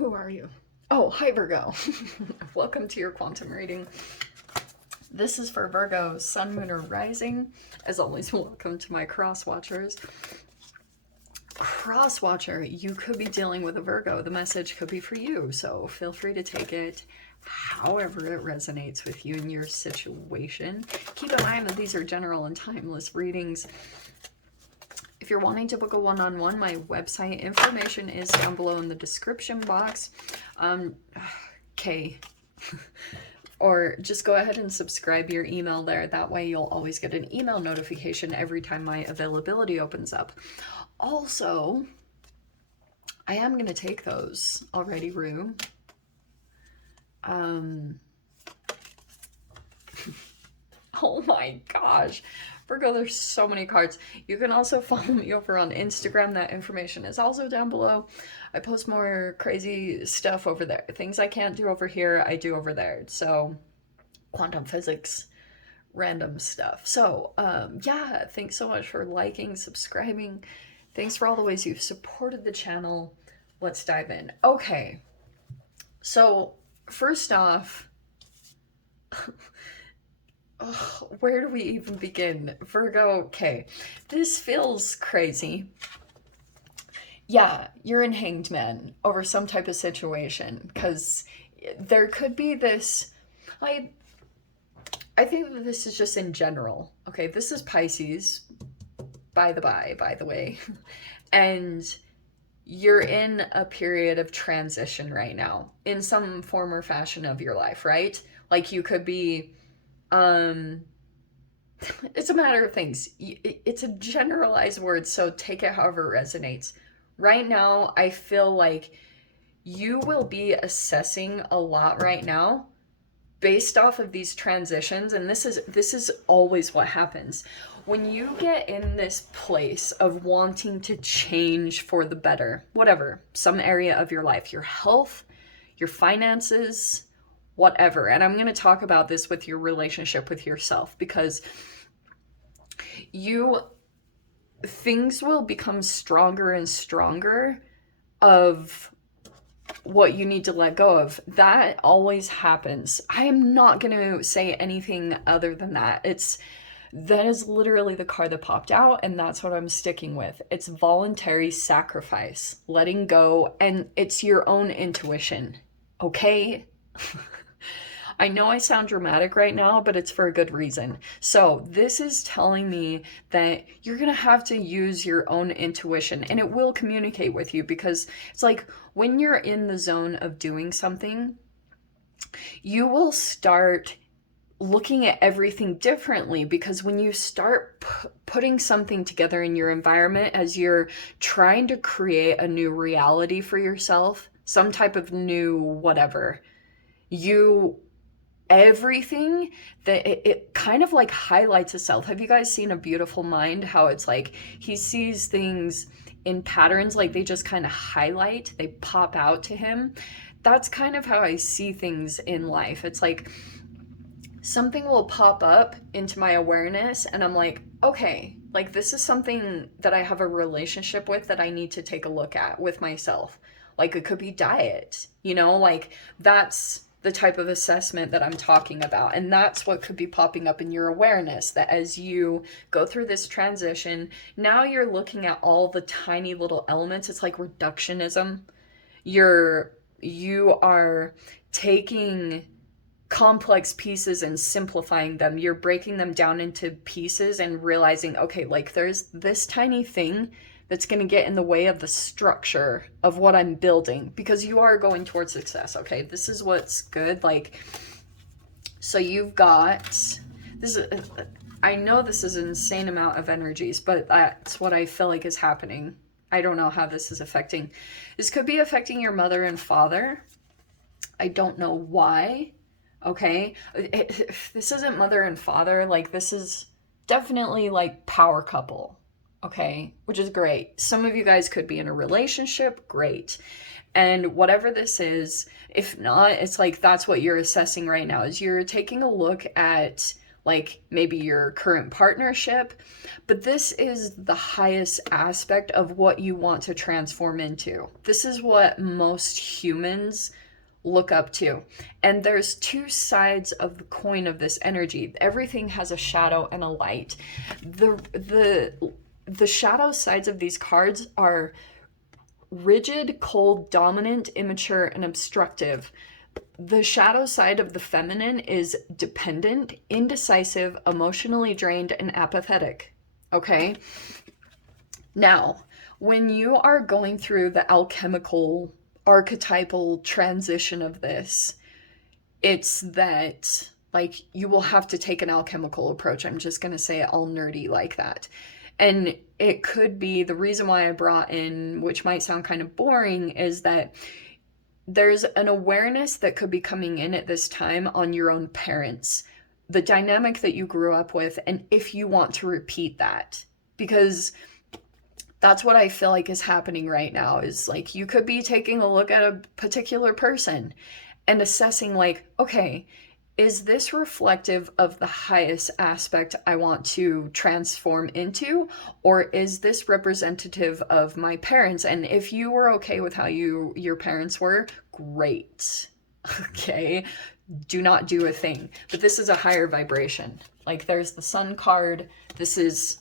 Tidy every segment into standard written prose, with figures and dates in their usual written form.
Who are you? Oh, hi Virgo. Welcome to your quantum reading. This is for Virgo, Sun, Moon, or Rising. As always, welcome to my cross watchers. Cross watcher, you could be dealing with a Virgo. The message could be for you, so feel free to take it however it resonates with you and your situation. Keep in mind that these are general and timeless readings. If you're wanting to book a one-on-one, my website information is down below in the description box. Okay. Or just go ahead and subscribe your email there. That way you'll always get an email notification every time my availability opens up. Also, I am going to take those already, Rue. Oh my gosh. Virgo, there's so many cards. You can also follow me over on Instagram. That information is also down below. I post more crazy stuff over there. Things I can't do over here, I do over there. So, quantum physics, random stuff. So, yeah, thanks so much for liking, subscribing. Thanks for all the ways you've supported the channel. Let's dive in. Okay. So, first off, oh, where do we even begin? Virgo, okay. This feels crazy. Yeah, you're in Hanged Man over some type of situation, because there could be this... I think that this is just in general. Okay, this is Pisces, by the way. And you're in a period of transition right now, in some form or fashion of your life, right? Like you could be... it's a matter of things. It's a generalized word, so take it however it resonates. Right now, I feel like you will be assessing a lot right now based off of these transitions, and this is always what happens. When you get in this place of wanting to change for the better, whatever, some area of your life, your health, your finances, whatever. And I'm going to talk about this with your relationship with yourself, because things will become stronger and stronger of what you need to let go of. That always happens. I am not going to say anything other than that. That is literally the card that popped out, and that's what I'm sticking with. It's voluntary sacrifice, letting go, and it's your own intuition. Okay? I know I sound dramatic right now, but it's for a good reason. So this is telling me that you're going to have to use your own intuition, and it will communicate with you, because it's like when you're in the zone of doing something, you will start looking at everything differently, because when you start putting something together in your environment as you're trying to create a new reality for yourself, some type of new whatever, everything that it kind of like highlights itself. Have you guys seen A Beautiful Mind? How it's like he sees things in patterns, like they just kind of highlight, they pop out to him. That's kind of how I see things in life. It's like something will pop up into my awareness, and I'm like, okay, like this is something that I have a relationship with that I need to take a look at with myself. Like it could be diet, like that's the type of assessment that I'm talking about. And that's what could be popping up in your awareness, that as you go through this transition, now you're looking at all the tiny little elements. It's like reductionism. You are taking complex pieces and simplifying them. You're breaking them down into pieces and realizing, okay, like there's this tiny thing that's going to get in the way of the structure of what I'm building, because you are going towards success. Okay, this is what's good. Like, so you've got this. I know this is an insane amount of energies, but that's what I feel like is happening. I don't know how this is affecting. This could be affecting your mother and father. I don't know why. Okay, this isn't mother and father. Like, this is definitely like power couple. Okay, which is great. Some of you guys could be in a relationship, great. And whatever this is, if not, it's like that's what you're assessing right now, is you're taking a look at like maybe your current partnership, but this is the highest aspect of what you want to transform into. This is what most humans look up to. And there's two sides of the coin of this energy. Everything has a shadow and a light. The shadow sides of these cards are rigid, cold, dominant, immature, and obstructive. The shadow side of the feminine is dependent, indecisive, emotionally drained, and apathetic. Okay? Now, when you are going through the alchemical, archetypal transition of this, it's that, like, you will have to take an alchemical approach. I'm just going to say it all nerdy like that. And it could be the reason why I brought in, which might sound kind of boring, is that there's an awareness that could be coming in at this time on your own parents, the dynamic that you grew up with, and if you want to repeat that. Because that's what I feel like is happening right now, is like you could be taking a look at a particular person and assessing like, okay, is this reflective of the highest aspect I want to transform into, or is this representative of my parents? And if you were okay with how your parents were, great. Okay, do not do a thing. But this is a higher vibration. Like there's the Sun card. This is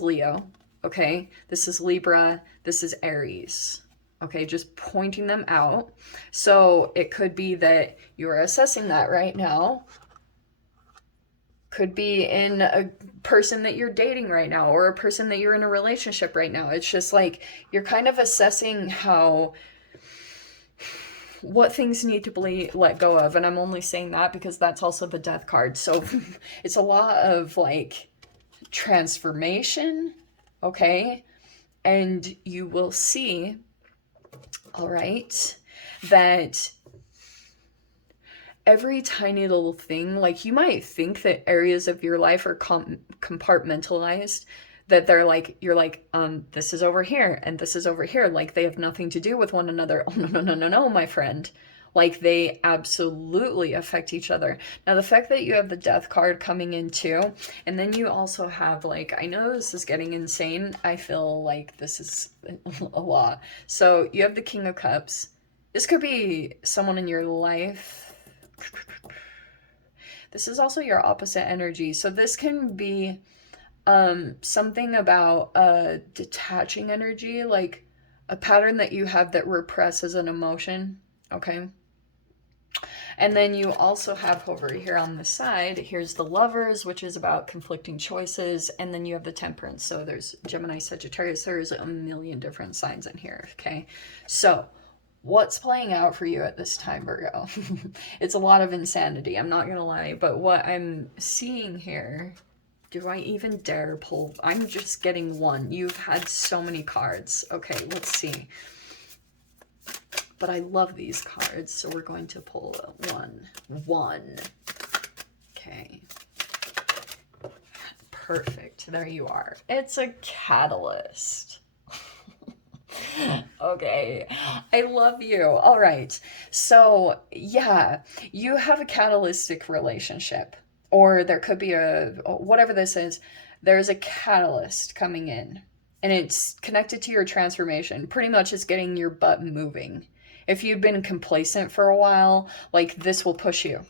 Leo. Okay, this is Libra. This is Aries. Okay, just pointing them out. So it could be that you're assessing that right now. Could be in a person that you're dating right now, or a person that you're in a relationship right now. It's just like you're kind of assessing what things need to be let go of. And I'm only saying that because that's also the Death card. So it's a lot of like transformation, okay? And you will see, all right, that every tiny little thing, like you might think that areas of your life are compartmentalized, that they're like, you're like, this is over here and this is over here, like they have nothing to do with one another. Oh, no, my friend. Like they absolutely affect each other. Now, the fact that you have the Death card coming in too, and then you also have like, I know this is getting insane. I feel like this is a lot. So you have the King of Cups. This could be someone in your life. This is also your opposite energy. So this can be something about detaching energy, like a pattern that you have that represses an emotion. Okay. And then you also have over here on the side, here's the Lovers, which is about conflicting choices. And then you have the Temperance. So there's Gemini, Sagittarius. There's a million different signs in here. Okay. So what's playing out for you at this time, Virgo? It's a lot of insanity, I'm not gonna lie. But what I'm seeing here, do I even dare pull? I'm just getting one. You've had so many cards. Okay, let's see. But I love these cards, so we're going to pull one. Okay. Perfect. There you are. It's a catalyst. Okay, I love you. All right. So, yeah, you have a catalytic relationship, or there could be whatever this is, there's a catalyst coming in, and it's connected to your transformation. Pretty much it's getting your butt moving. If you've been complacent for a while, like this will push you.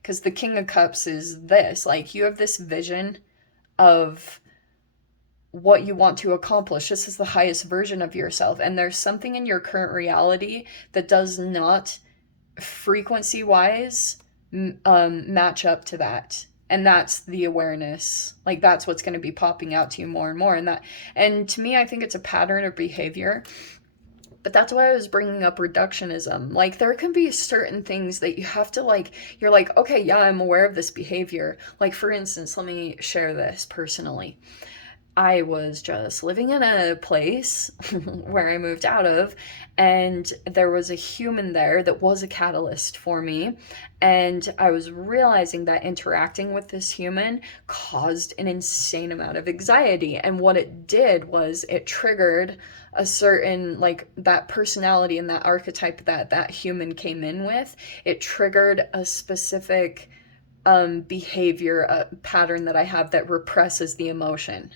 Because the King of Cups is this, like you have this vision of what you want to accomplish. This is the highest version of yourself. And there's something in your current reality that does not frequency-wise match up to that. And that's the awareness. Like that's what's going to be popping out to you more and more. And to me, I think it's a pattern of behavior. But that's why I was bringing up reductionism. Like there can be certain things that you have to like, you're like, okay, yeah, I'm aware of this behavior. Like for instance, let me share this personally. I was just living in a place where I moved out of, and there was a human there that was a catalyst for me. And I was realizing that interacting with this human caused an insane amount of anxiety. And what it did was it triggered a certain, like that personality and that archetype that human came in with. It triggered a specific behavior pattern that I have that represses the emotion.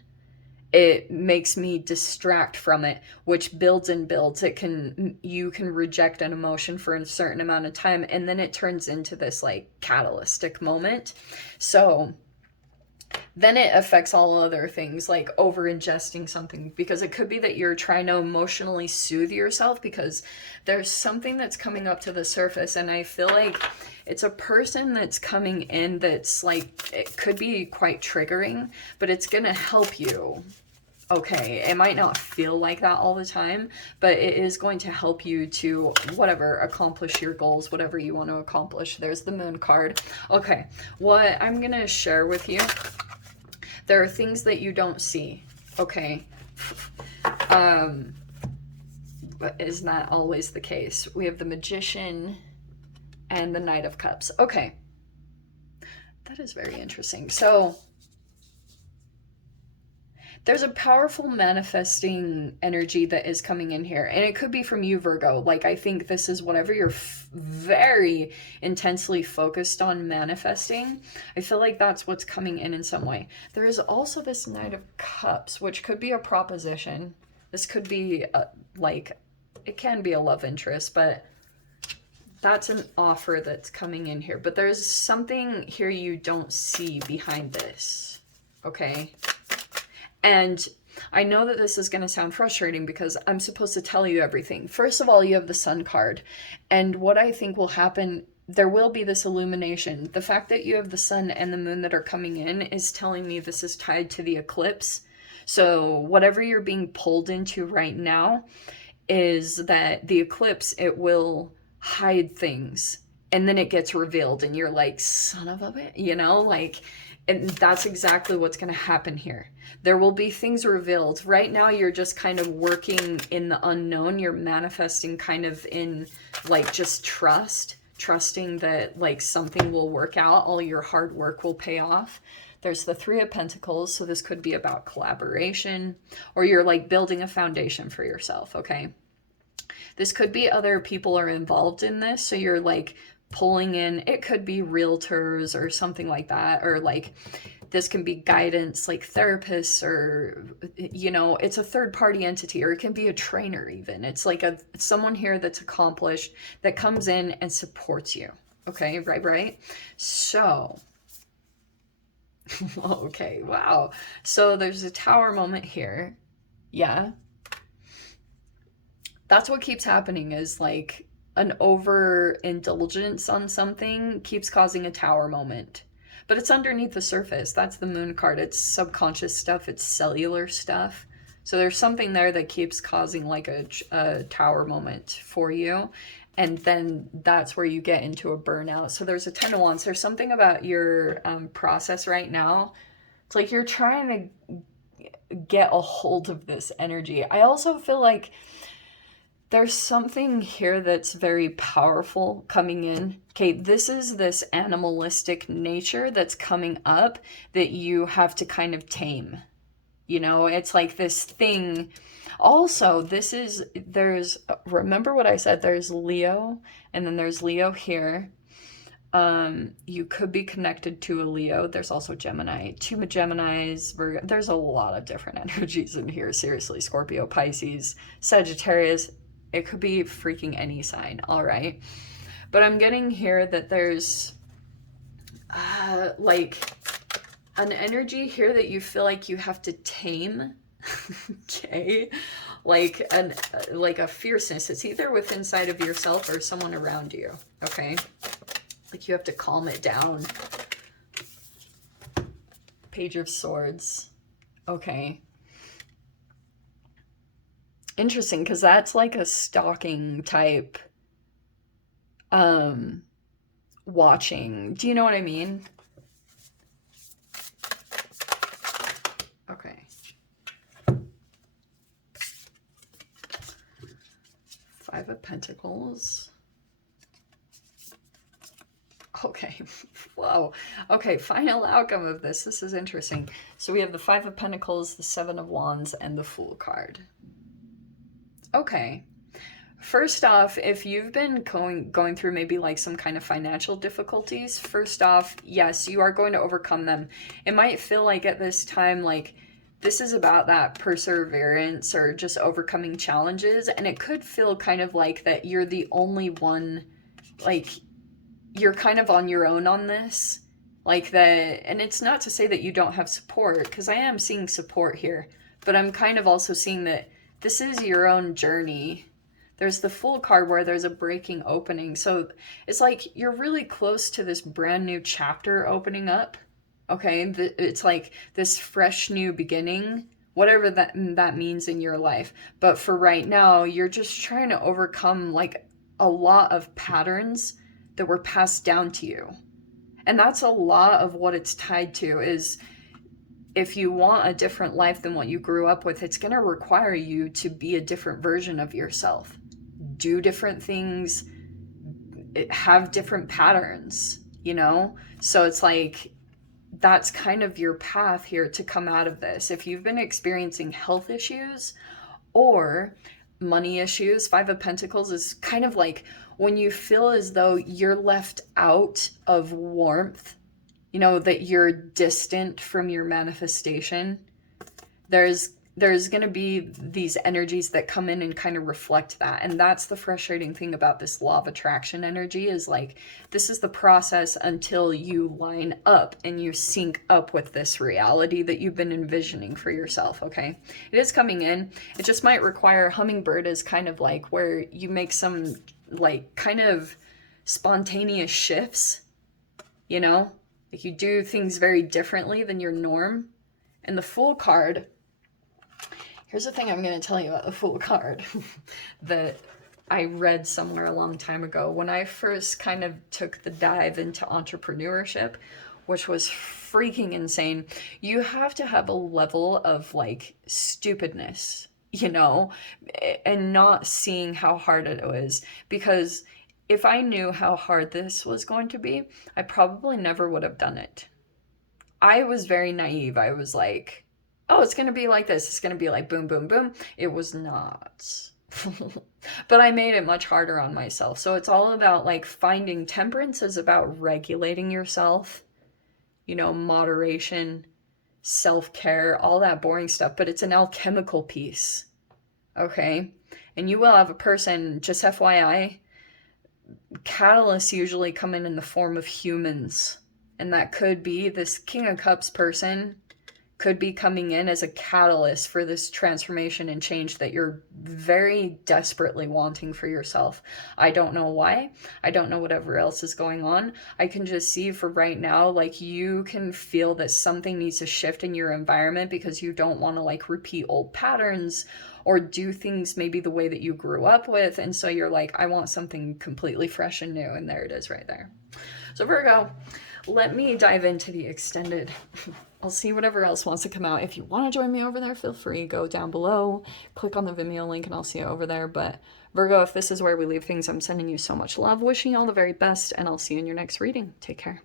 It makes me distract from it, which builds and builds. You can reject an emotion for a certain amount of time, and then it turns into this like catalytic moment. So then it affects all other things, like over ingesting something, because it could be that you're trying to emotionally soothe yourself because there's something that's coming up to the surface. And I feel like it's a person that's coming in that's like, it could be quite triggering, but it's gonna help you. Okay, it might not feel like that all the time, but it is going to help you to whatever, accomplish your goals, whatever you want to accomplish. There's the moon card. Okay, what I'm gonna share with you, there are things that you don't see. Okay, but is not always the case. We have the Magician and the Knight of Cups. Okay, that is very interesting. So there's a powerful manifesting energy that is coming in here, and it could be from you, Virgo. Like, I think this is whatever you're very intensely focused on manifesting. I feel like that's what's coming in some way. There is also this Knight of Cups, which could be a proposition. This could be like, it can be a love interest, but that's an offer that's coming in here. But there's something here you don't see behind this, okay? And I know that this is going to sound frustrating because I'm supposed to tell you everything. First of all, you have the Sun card. And what I think will happen, there will be this illumination. The fact that you have the Sun and the Moon that are coming in is telling me this is tied to the eclipse. So whatever you're being pulled into right now is that the eclipse, it will hide things. And then it gets revealed and you're like, son of a bitch, you know, like... And that's exactly what's going to happen here. There will be things revealed. Right now, you're just kind of working in the unknown. You're manifesting kind of in like just trusting that like something will work out. All your hard work will pay off. There's the Three of Pentacles. So this could be about collaboration, or you're like building a foundation for yourself. Okay. This could be other people are involved in this. So you're like pulling in, it could be realtors or something like that, or like this can be guidance, like therapists, or you know, it's a third party entity, or it can be a trainer even. It's like someone here that's accomplished that comes in and supports you. Okay, right. So okay, wow. So there's a Tower moment here. Yeah, that's what keeps happening, is like an overindulgence on something keeps causing a Tower moment. But it's underneath the surface. That's the Moon card. It's subconscious stuff. It's cellular stuff. So there's something there that keeps causing like a Tower moment for you. And then that's where you get into a burnout. So there's a Ten of Wands. There's something about your process right now. It's like you're trying to get a hold of this energy. I also feel like there's something here that's very powerful coming in. Okay, this is this animalistic nature that's coming up that you have to kind of tame. You know, it's like this thing. Also, remember what I said, there's Leo, and then there's Leo here. You could be connected to a Leo. There's also Gemini, two Geminis, Virgo. There's a lot of different energies in here. Seriously, Scorpio, Pisces, Sagittarius. It could be freaking any sign, all right? But I'm getting here that there's like an energy here that you feel like you have to tame, okay? Like a fierceness. It's either within inside of yourself or someone around you, okay? Like you have to calm it down. Page of Swords, okay. Interesting, because that's like a stalking type watching. Do you know what I mean? Okay. Five of Pentacles. Okay. Whoa. Okay, final outcome of this. This is interesting. So we have the Five of Pentacles, the Seven of Wands, and the Fool card. Okay. First off, if you've been going through maybe like some kind of financial difficulties, first off, yes, you are going to overcome them. It might feel like at this time like this is about that perseverance or just overcoming challenges, and it could feel kind of like that you're the only one, like you're kind of on your own on this. Like that, and it's not to say that you don't have support, because I am seeing support here, but I'm kind of also seeing that this is your own journey. There's the Fool card where there's a breaking opening. So it's like you're really close to this brand new chapter opening up. Okay? It's like this fresh new beginning, whatever that means in your life. But for right now, you're just trying to overcome like a lot of patterns that were passed down to you. And that's a lot of what it's tied to is if you want a different life than what you grew up with, it's going to require you to be a different version of yourself. Do different things, have different patterns, you know? So it's like that's kind of your path here to come out of this. If you've been experiencing health issues or money issues, Five of Pentacles is kind of like when you feel as though you're left out of warmth, you know, that you're distant from your manifestation. There's going to be these energies that come in and kind of reflect that. And that's the frustrating thing about this law of attraction energy is like, this is the process until you line up and you sync up with this reality that you've been envisioning for yourself, okay? It is coming in. It just might require hummingbird is kind of like where you make some like kind of spontaneous shifts, you know? Like you do things very differently than your norm. And the Fool card, here's the thing I'm going to tell you about the Fool card that I read somewhere a long time ago. When I first kind of took the dive into entrepreneurship, which was freaking insane, you have to have a level of like stupidness, you know, and not seeing how hard it was. Because if I knew how hard this was going to be, I probably never would have done it. I was very naive. I was like, oh, it's going to be like this. It's going to be like boom, boom, boom. It was not. But I made it much harder on myself. So it's all about like finding temperance is about regulating yourself, you know, moderation, self-care, all that boring stuff. But it's an alchemical piece. Okay. And you will have a person, just FYI, catalysts usually come in the form of humans. And that could be this King of Cups person could be coming in as a catalyst for this transformation and change that you're very desperately wanting for yourself. I don't know why. I don't know whatever else is going on. I can just see for right now, like you can feel that something needs to shift in your environment because you don't want to like repeat old patterns or do things maybe the way that you grew up with. And so you're like, I want something completely fresh and new. And there it is right there. So Virgo, let me dive into the extended. I'll see whatever else wants to come out. If you want to join me over there, feel free. Go down below, click on the Vimeo link, and I'll see you over there. But Virgo, if this is where we leave things, I'm sending you so much love, wishing you all the very best, and I'll see you in your next reading. Take care.